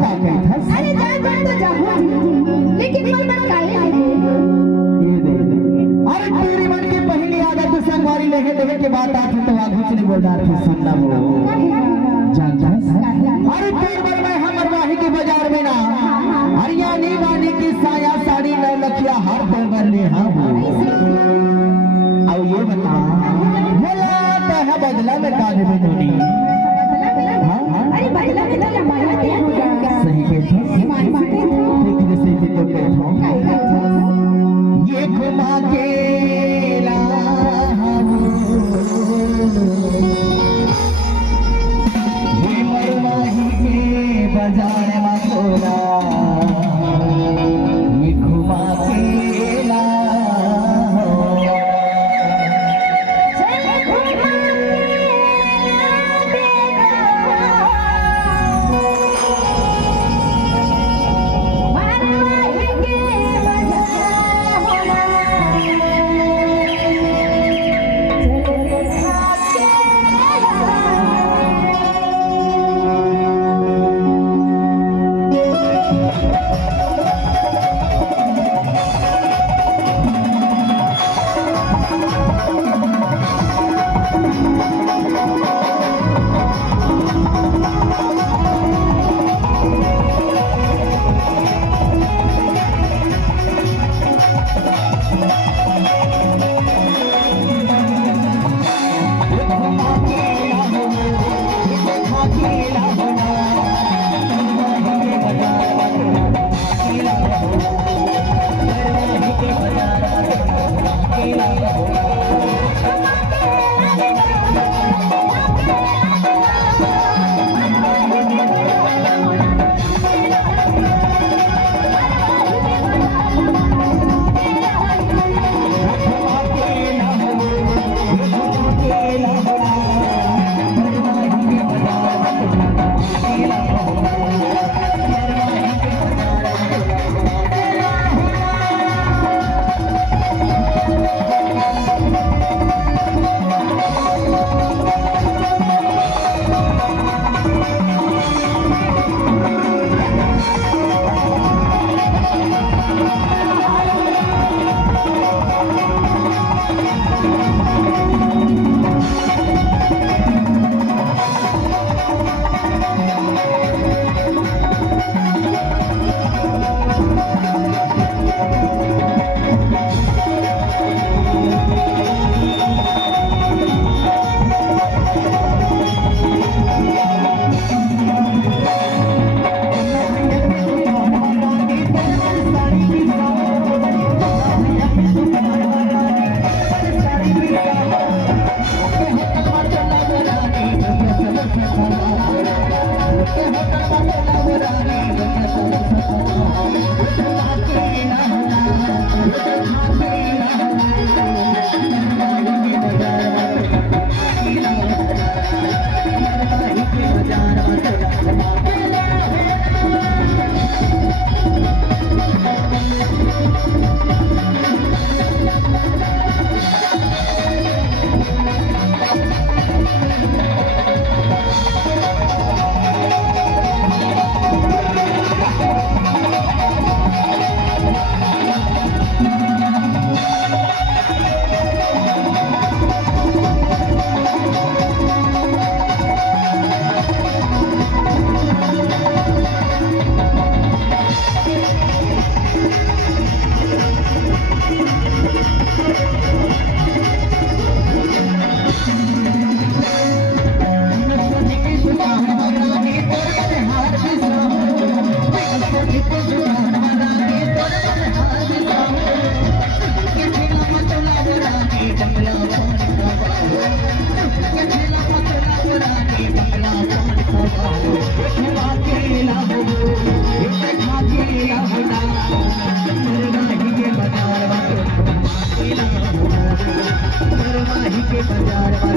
का कहत अरे जा जा तो जाओ लेकिन मन मन काहे ये दे अरे तेरी मन की पहली आदत संगवारी लेके देखे के बात आती तो आगू चली बोल रहा थी सुनना वो जान जा अरे तेरे मन में हम मरवाही के बाजार में ना हरियाणी वाणी की साया साड़ी नौ लखिया हर पर ले हाँ अब ये बता बोला तो है बदला में का देवे नोनी अरे बदला में तो लमाया दे सही कहत देखने से भी तो कहत ये घुमा के ये मरवाही के बाजार में खोला ये घुमा के ला के बाजार